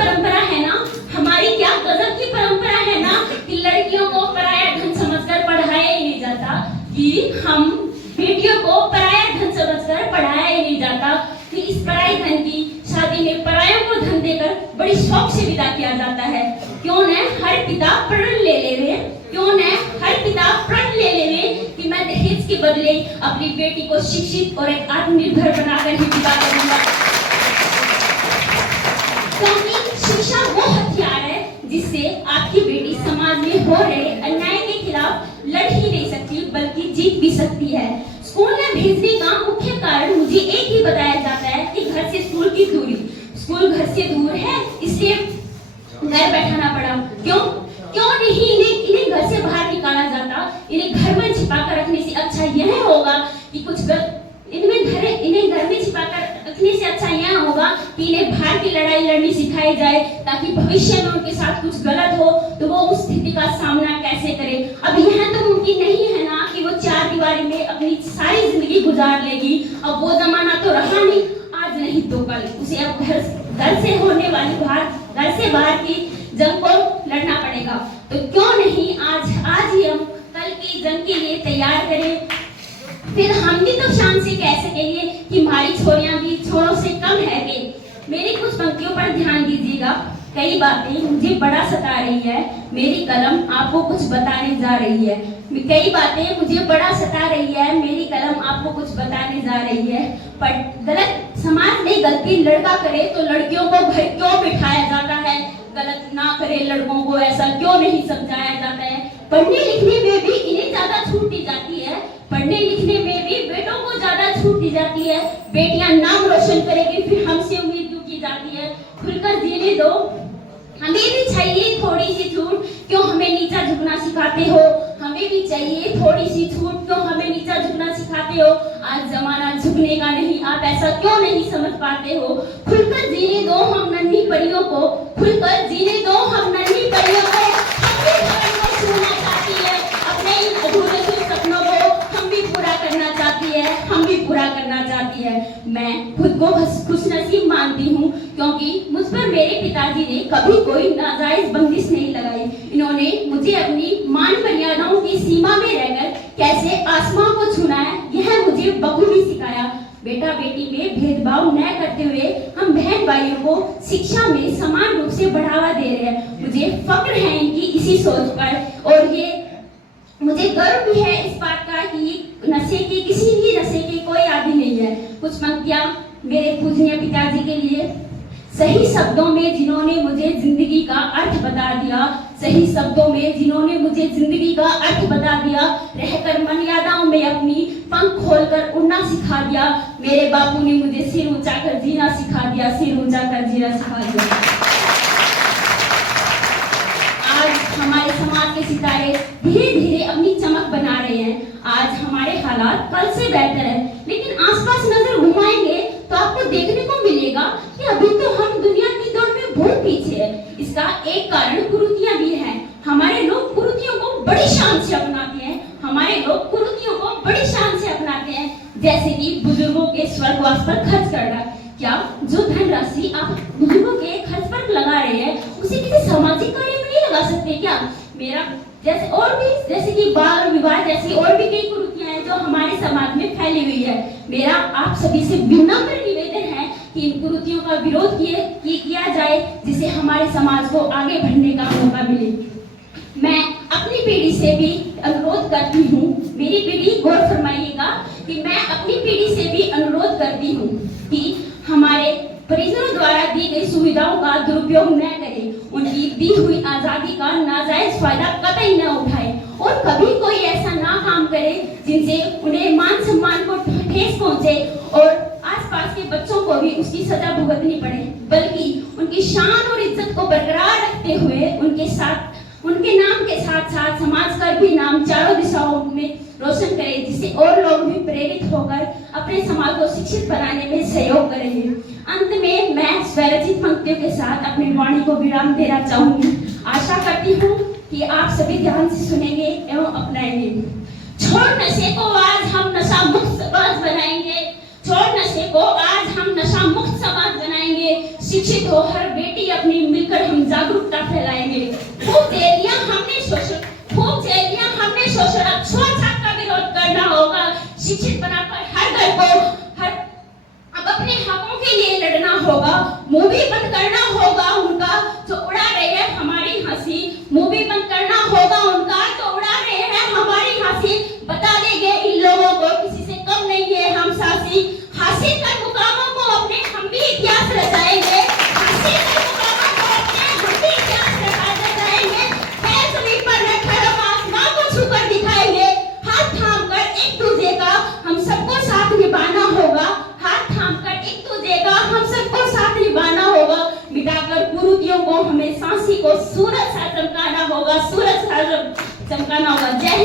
परंपरा है ना, हमारी क्या गजब की परंपरा है ना कि लड़कियों को पराया धन समझकर पढ़ाया ही नहीं जाता, कि हम बेटियों को पराया धन समझकर पढ़ाया ही नहीं जाता, कि इस पराये धन की शादी में परायों को धन देकर बड़ी शौक से विदा किया जाता है। क्यों न हर पिता प्रण ले लेवे, क्यों न हर पिता प्रण ले लेवे कि मैं दहेज के बदले अपनी बेटी को शिक्षित और एक आत्मनिर्भर बनाकर ही विदा करूंगा। क्योंकि शिक्षा वो हथियार है जिससे आपकी बेटी समाज में हो रहे अन्याय के खिलाफ लड़ ही नहीं सकती बल्कि जीत भी सकती है। स्कूल में भेजने का मुख्य कारण मुझे एक ही बताया जाता है कि घर से स्कूल की दूरी, स्कूल घर से दूर है इसलिए घर बैठाना पड़ा। क्यों नहीं इन्हें घर से बाहर निकाला जाता, इन्हें घर में छिपा कर रखने से अच्छा यह होगा कि इन्हें घर में छिपा कर रखने से अच्छा यह होगा कि इन्हें बाहर की लड़ाई लड़नी सिखाई जाए, ताकि भविष्य में उनके साथ कुछ गलत हो तो वो उस स्थिति का सामना कैसे करें। अब यह तो मुमकिन नहीं है ना कि वो चार दीवारी में अपनी सारी जिंदगी गुजार लेगी। अब वो जमाना तो रहा नहीं, आज नहीं तो कल उसे अब घर से होने वाली घर से बाहर की जंग को लड़ना पड़ेगा। तो क्यों नहीं आज ही हम कल की जंग के लिए तैयार करें। फिर हम भी तो शान से कह सकेंगे कि हमारी छोरियां भी छोरों से कम है कि। मेरी कुछ पंक्तियों पर ध्यान दीजिएगा। कई बातें मुझे बड़ा सता रही है, मेरी कलम आपको कुछ बताने जा रही है। कई बातें मुझे बड़ा सता रही है, मेरी कलम आपको कुछ बताने जा रही है। पर गलत समाज में गलती लड़का करे तो लड़कियों को घर क्यों बिठाया जाता है, गलत ना करे लड़कों को ऐसा क्यों नहीं समझाया जाता है। पढ़ने लिखने में भी इन्हें ज्यादा छूट दी जाती है, पढ़ने लिखने में भी बेटों को ज्यादा छूट दी जाती है। बेटियां नाम रोशन करेगी फिर हमसे उम्मीद क्यों की जाती है, खुलकर जीने दो। हमें भी चाहिए थोड़ी सी छूट, क्यों हमें नीचा झुकना सिखाते हो। हमें भी चाहिए थोड़ी सी छूट, क्यों हमें नीचा झुकना सिखाते हो। आज जमाना झुकने का नहीं, आप ऐसा क्यों नहीं समझ पाते हो। खुलकर जीने दो हम नन्ही परियों को, खुलकर जीने दो हम नन्ही परियों को। हम भी धर्म को छूना चाहती है, अपने इन अधूरे से सपनों को हम भी पूरा करना चाहती है, हम भी पूरा करना चाहती है। मैं खुद को खुशनसीब मानती हूँ क्योंकि मुझ पर मेरे पिताजी ने कभी कोई नाजायज बंदिश नहीं लगाई। इन्होंने मुझे अपनी मान मर्यादाओं की सीमा में रहकर कैसे आसमां को छूना है यह मुझे बखूबी सिखाया। बेटा बेटी में भेदभाव न करते हुए हम बहन भाइयों को शिक्षा में समान रूप से बढ़ावा दे रहे हैं। मुझे फक्र है इनकी इसी सोच पर, और ये मुझे गर्व भी है इस बात का कि किसी भी नशे के कोई आदि नहीं है। कुछ पंक्तियां मेरे पूजनीय पिताजी के लिए। सही शब्दों में जिन्होंने मुझे जिंदगी का अर्थ बता दिया, सही शब्दों में जिन्होंने मुझे जिंदगी का अर्थ बता दिया, रहकर मर्यादाओं में अपनी पंख खोलकर उड़ना सिखा दिया। मेरे बापू ने मुझे सिर ऊंचा कर जीना सिखा दिया, सिर ऊंचा कर जीना सिखा दिया। आज हमारे समाज के सितारे धीरे धीरे अपनी चमक बना रहे हैं। आज हमारे हालात कल से बेहतर है, लेकिन आसपास नजर घुमाएंगे तो आपको देखने को मिलेगा कि अभी तो हम दुनिया की दौड़ में बहुत पीछे हैं। इसका एक कारण कुरीतियां भी हैं। हमारे लोग कुरीतियों को बड़ी शान से अपनाते हैं, हमारे लोग कुरीतियों को बड़ी शान से अपनाते हैं। जैसे कि बुजुर्गों के स्वर्गवास पर खर्च करना। क्या जो धनराशि आप बुजुर्गों के खर्च पर लगा रहे हैं उसे किसी सामाजिक कार्य में नहीं लगा सकते क्या। मेरा जैसे कि बाल विवाह जैसी और भी कई कुरीतियां हैं जो हमारे समाज में फैली हुई है। मेरा आप सभी से विनम्र निवेदन है कि इन कुरीतियों का विरोध किया जाए, जिससे हमारे समाज को आगे बढ़ने का मौका मिले। मैं अपनी पीढ़ी से भी अनुरोध करती हूँ, मेरी पीढ़ी गौर फरमाइएगा कि मैं अपनी पीढ़ी से भी अनुरोध करती हूँ कि हमारे परिजनों द्वारा दी गई सुविधाओं का दुरुपयोग न करें, उनकी दी हुई आजादी का नाजायज फायदा कतई न उठाएं और कभी कोई ऐसा ना काम करे जिनसे उन्हें मान सम्मान को ठेस पहुंचे और आसपास के बच्चों को भी उसकी सजा भुगतनी पड़े, बल्कि उनकी शान और इज्जत को बरकरार रखते हुए उनके नाम के साथ साथ समाज का भी नाम चारों दिशाओं में रोशन करें, जिससे और लोग भी प्रेरित होकर अपने समाज को शिक्षित बनाने में सहयोग करेंगे। अंत में मैं स्वरचित पंक्तियों के साथ अपनी वाणी को विराम देना चाहूंगी। आशा करती हूँ कि आप सभी ध्यान से सुनेंगे एवं अपनाएंगे। छोड़ नशे को आज हम नशा मुक्त समाज बनाएंगे, छोड़ नशे को आज हम नशा मुक्त समाज बनाएंगे। शिक्षित हो, हर बेटी अपनी, मिलकर हम जागरूकता फैलाएंगे। खूब जैलियां हमने शोषण, अब छूतछात का विरोध करना होगा। शिक्षित बनाकर हर घर को अब अपने हकों के लिए लड़ना होगा। मूवी बंद करना होगा उनका जो उड़ा रहे हैं हमारी हंसी, मूवी बंद करना होगा उनका जो उड़ा रहे हैं हमारी हंसी। बता देंगे इन लोगों को किसी से कम नहीं है हम सासी। हासिल कर मुकामों को अपने हम भी इतिहास रचाएंगे। हासिल कर मुकामों को अपने हम भी इतिहास रचाएंगे। पैर जमीन पर रखकर हम आसमां को छूकर दिखाएंगे। हाथ थामकर एक दूसरे का हम सबको साथ निभाना होगा। हाथ थामकर एक दूसरे का हम सबको साथ निभाना होगा। मिटाकर कुरीतियों को हमें सांसी को सूरज सा चमकाना होगा, सूरज सा चमकाना होगा। जय हिंद।